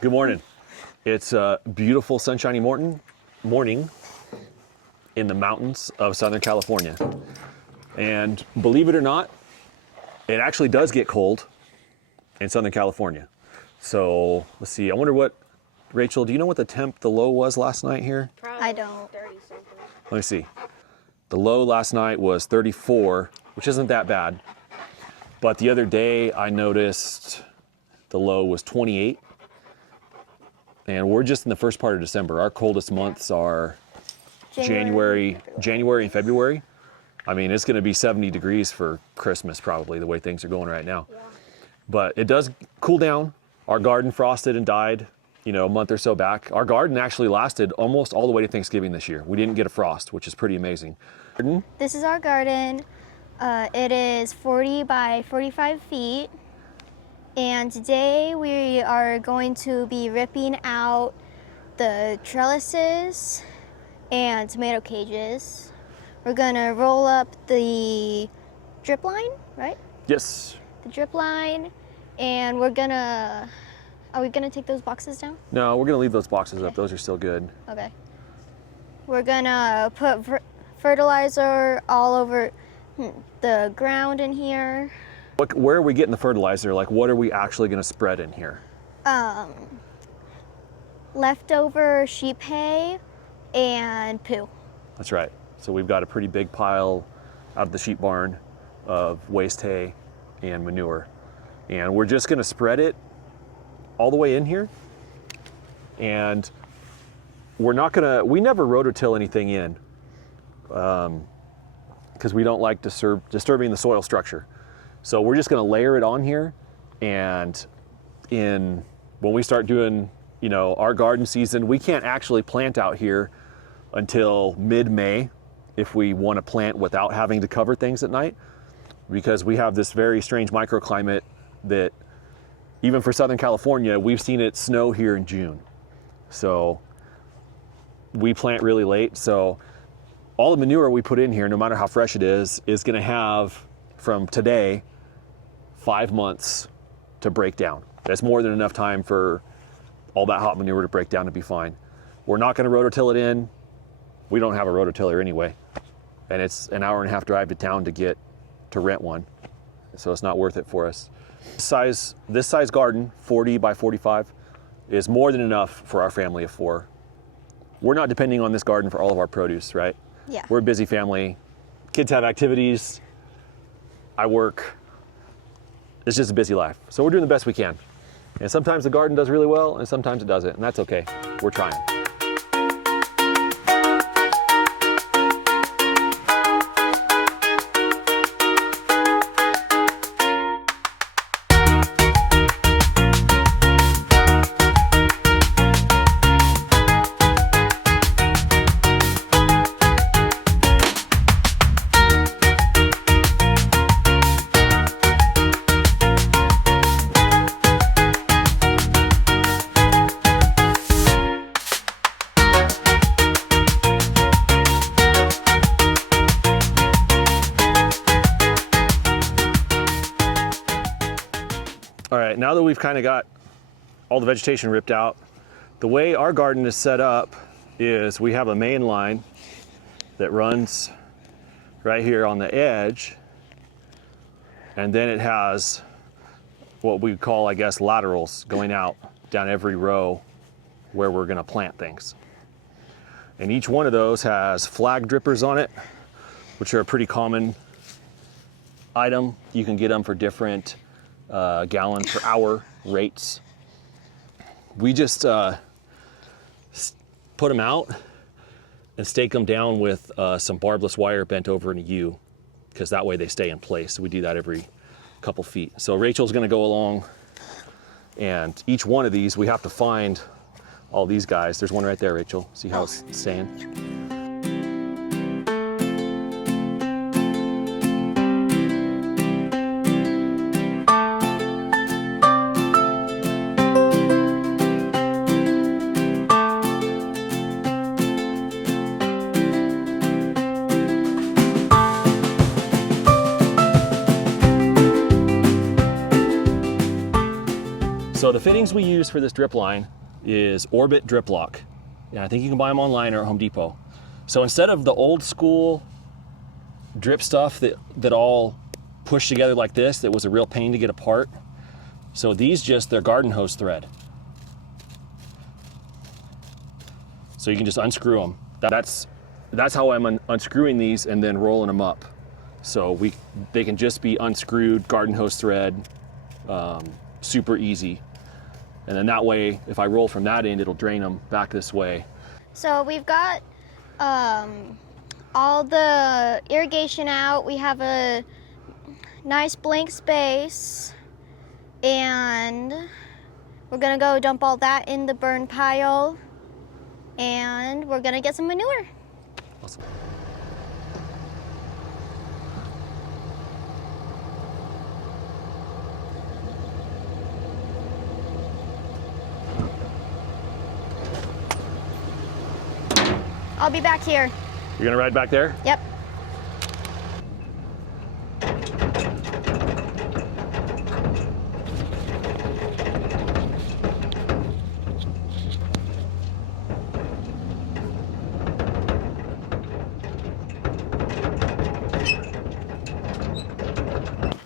Good morning. It's a beautiful sunshiny morning in the mountains of Southern California. And believe it or not, it actually does get cold in Southern California. So let's see, I wonder what, Rachel, do you know what the low was last night here? Probably I don't. 30 something. Let me see. The low last night was 34, which isn't that bad. But the other day I noticed the low was 28. And we're just in the first part of December. Our coldest months are January and February. I mean, it's gonna be 70 degrees for Christmas probably, the way things are going right now. Yeah. But it does cool down. Our garden frosted and died, you know, a month or so back. Our garden actually lasted almost all the way to Thanksgiving this year. We didn't get a frost, which is pretty amazing. This is our garden. It is 40 by 45 feet. And today we are going to be ripping out the trellises and tomato cages. We're gonna roll up the drip line, right? Yes. The drip line, and are we gonna take those boxes down? No, we're gonna leave those boxes up. Those are still good. Okay. We're gonna put fertilizer all over the ground in here. Where are we getting the fertilizer? Like, what are we actually gonna spread in here? Leftover sheep hay and poo. That's right. So we've got a pretty big pile out of the sheep barn of waste hay and manure. And we're just gonna spread it all the way in here. And we never rototill anything in because we don't like disturbing the soil structure. So we're just gonna layer it on here, and when we start doing, you know, our garden season, we can't actually plant out here until mid-May if we want to plant without having to cover things at night, because we have this very strange microclimate that even for Southern California, we've seen it snow here in June. So we plant really late. So all the manure we put in here, no matter how fresh it is gonna have from today 5 months to break down. That's more than enough time for all that hot manure to break down to be fine. We're not gonna rototill it in. We don't have a rototiller anyway. And it's an hour and a half drive to town to rent one. So it's not worth it for us. This size garden, 40 by 45, is more than enough for our family of 4. We're not depending on this garden for all of our produce, right? Yeah. We're a busy family. Kids have activities. I work. It's just a busy life. So we're doing the best we can. And sometimes the garden does really well and sometimes it doesn't, and that's okay. We're trying. All right, now that we've kind of got all the vegetation ripped out, the way our garden is set up is we have a main line that runs right here on the edge, and then it has what we call, I guess, laterals going out down every row where we're gonna plant things. And each one of those has flag drippers on it, which are a pretty common item. You can get them for different gallon per hour rates. We just put them out and stake them down with some barbless wire bent over in a U, because that way they stay in place. So we do that every couple feet. So Rachel's gonna go along, and each one of these we have to find all these guys. There's one right there, Raechel. See how it's staying? So So the fittings we use for this drip line is Orbit drip lock. And I think you can buy them online or at Home Depot. So instead of the old school drip stuff that all pushed together like this, that was a real pain to get apart. So these they're garden hose thread. So you can just unscrew them. That's how I'm unscrewing these and then rolling them up. So they can just be unscrewed, garden hose thread, super easy. And then that way, if I roll from that end, it'll drain them back this way. So we've got all the irrigation out. We have a nice blank space, and we're gonna go dump all that in the burn pile, and we're gonna get some manure. Awesome. I'll be back here. You're gonna ride back there? Yep.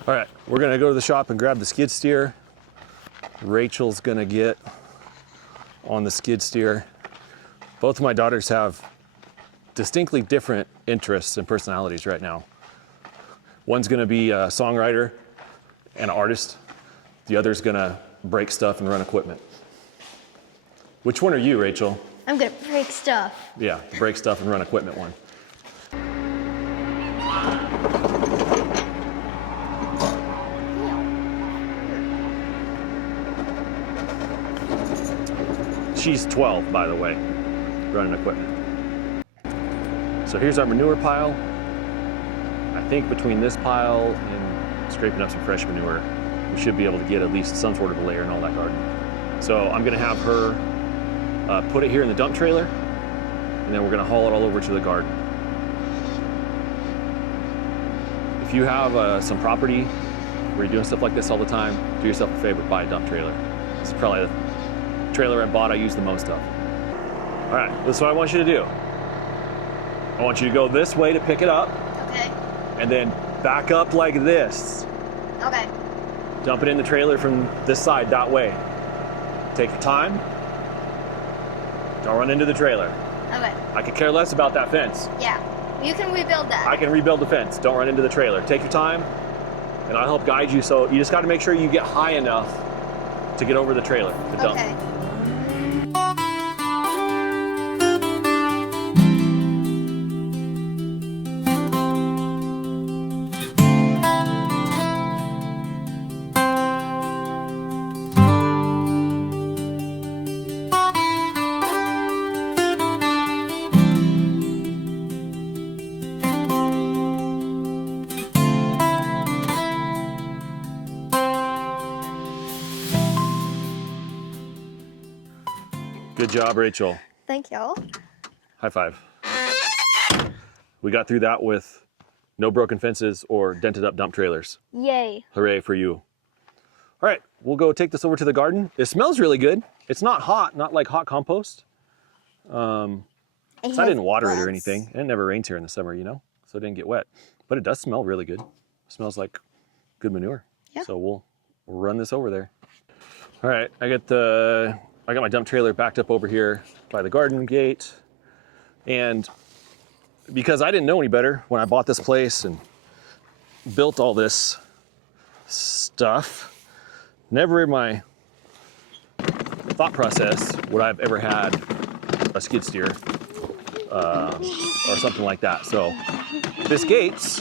All right, we're gonna go to the shop and grab the skid steer. Rachel's gonna get on the skid steer. Both of my daughters have distinctly different interests and personalities right now. One's gonna be a songwriter and an artist. The other's gonna break stuff and run equipment. Which one are you, Raechel? I'm gonna break stuff. Yeah, the break stuff and run equipment one. She's 12, by the way, running equipment. So here's our manure pile. I think between this pile and scraping up some fresh manure, we should be able to get at least some sort of a layer in all that garden. So I'm gonna have her put it here in the dump trailer, and then we're gonna haul it all over to the garden. If you have some property where you're doing stuff like this all the time, do yourself a favor, buy a dump trailer. It's probably the trailer I bought I use the most of. All right, this is what I want you to do. I want you to go this way to pick it up. Okay. And then back up like this. Okay. Dump it in the trailer from this side, that way. Take your time. Don't run into the trailer. Okay. I could care less about that fence. Yeah. You can rebuild that. I can rebuild the fence. Don't run into the trailer. Take your time, and I'll help guide you. So you just got to make sure you get high enough to get over the trailer to dump. Okay. Good job, Raechel. Thank you. High five. We got through that with no broken fences or dented up dump trailers. Yay. Hooray for you. All right, we'll go take this over to the garden. It smells really good. It's not hot, not like hot compost. So I didn't water it or anything. And it never rains here in the summer, you know, so it didn't get wet. But it does smell really good. It smells like good manure. Yeah. So we'll run this over there. All right, I got my dump trailer backed up over here by the garden gate. And because I didn't know any better when I bought this place and built all this stuff, never in my thought process would I have ever had a skid steer or something like that. So this gate's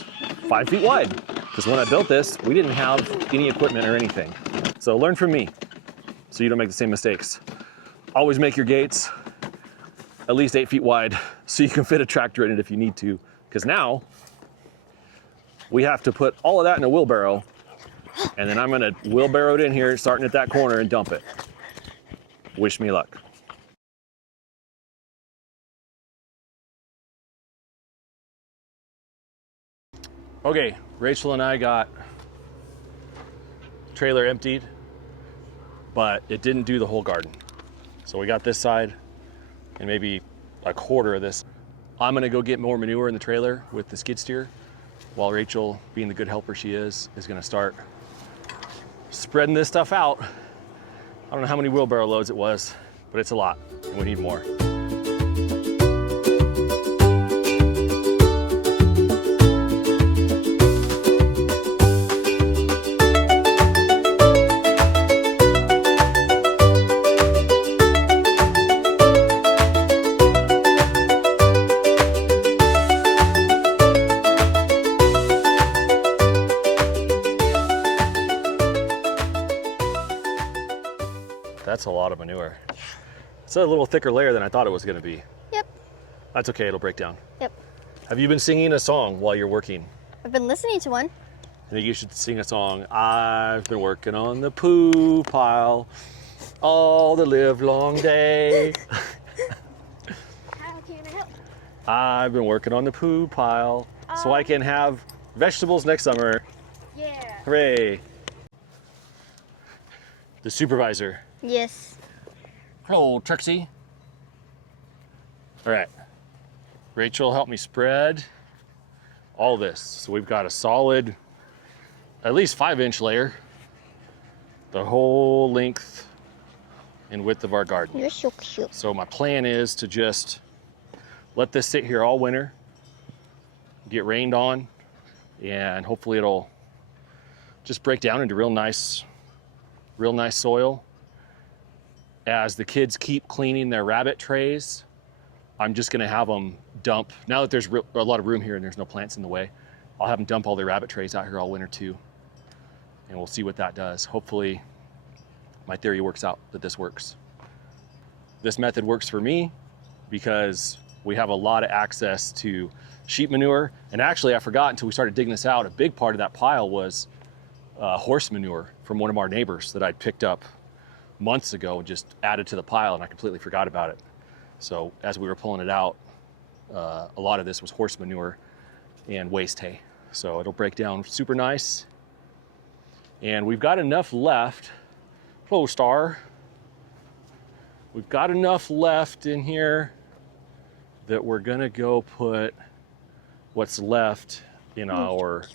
5 feet wide, because when I built this, we didn't have any equipment or anything. So learn from me so you don't make the same mistakes. Always make your gates at least 8 feet wide so you can fit a tractor in it if you need to, because now we have to put all of that in a wheelbarrow, and then I'm gonna wheelbarrow it in here starting at that corner and dump it. Wish me luck. Okay, Raechel and I got trailer emptied. but it didn't do the whole garden. So we got this side and maybe a quarter of this. I'm gonna go get more manure in the trailer with the skid steer, while Raechel, being the good helper she is gonna start spreading this stuff out. I don't know how many wheelbarrow loads it was, but it's a lot and we need more. That's a lot of manure. It's a little thicker layer than I thought it was gonna be. Yep. That's okay, it'll break down. Yep. Have you been singing a song while you're working? I've been listening to one. I think you should sing a song. I've been working on the poo pile all the live long day. How can I help? I've been working on the poo pile so I can have vegetables next summer. Yeah. Hooray. The supervisor. Yes. Hello, Trixie. All right. Raechel, help me spread all this. So we've got a solid, at least 5-inch layer, the whole length and width of our garden. You're so cute. So my plan is to just let this sit here all winter, get rained on, and hopefully it'll just break down into real nice soil. As the kids keep cleaning their rabbit trays, I'm just gonna have them dump, now that there's a lot of room here and there's no plants in the way, I'll have them dump all their rabbit trays out here all winter too. And we'll see what that does. Hopefully my theory works out, that this works. This method works for me because we have a lot of access to sheep manure. And actually I forgot until we started digging this out, a big part of that pile was horse manure from one of our neighbors that I'd picked up months ago and just added to the pile, and I completely forgot about it. So as we were pulling it out, a lot of this was horse manure and waste hay. So it'll break down super nice. And we've got enough left. Hello, Star. We've got enough left in here that we're gonna go put what's left in our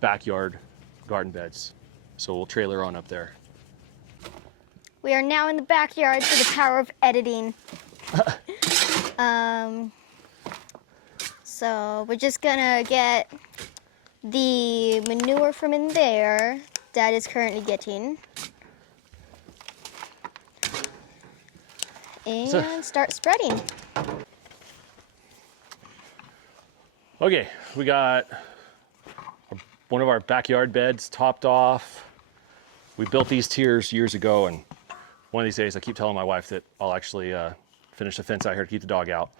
backyard garden beds. So we'll trailer on up there. We are now in the backyard for the power of editing. So we're just gonna get the manure from in there Dad is currently getting. And start spreading. Okay, we got one of our backyard beds topped off. We built these tiers years ago, and one of these days I keep telling my wife that I'll actually finish the fence out here to keep the dog out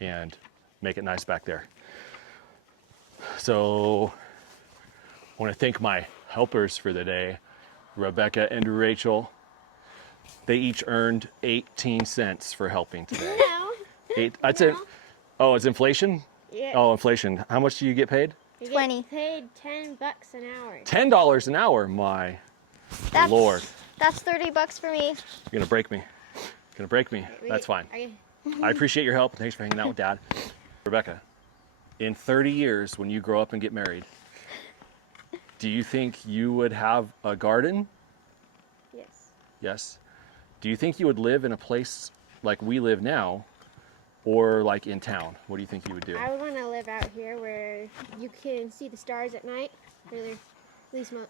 and make it nice back there. So I want to thank my helpers for the day, Rebecca and Raechel. They each earned 18 cents for helping today. No. That's it. Oh, it's inflation? Yeah. Oh, inflation. How much do you get paid? You 20. get paid $10 an hour. $10 an hour, my That's, Lord. That's $30 for me. You're gonna break me. Gonna break me. That's fine. I appreciate your help and thanks for hanging out with Dad. Rebecca, in 30 years when you grow up and get married, do you think you would have a garden? Yes. Yes. Do you think you would live in a place like we live now or like in town? What do you think you would do? I would want to live out here where you can see the stars at night, or at least where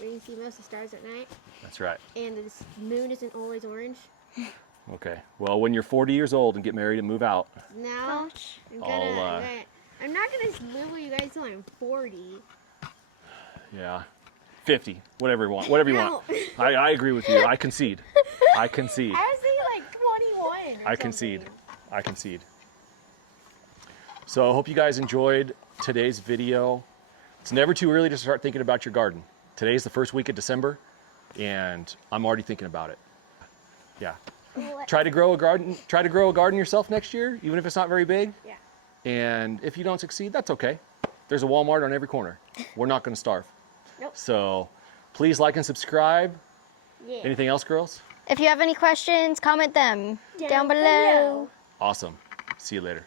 you can see most of the stars at night, That's right. and the moon isn't always orange. Okay. Well, when you're 40 years old and get married and move out, No, I'm not gonna live with you guys till I'm 40. yeah, 50, whatever you want, whatever you want. I agree with you. I concede. I concede. I was thinking like 21. I concede. I concede. So I hope you guys enjoyed today's video. It's never too early to start thinking about your garden. Today's the first week of December, and I'm already thinking about it. Yeah. Try to grow a garden. Try to grow a garden yourself next year, even if it's not very big. Yeah. And if you don't succeed, that's okay. There's a Walmart on every corner. We're not going to starve. Nope. So please like and subscribe. Yeah. Anything else, girls? If you have any questions, comment them down below. Awesome. See you later.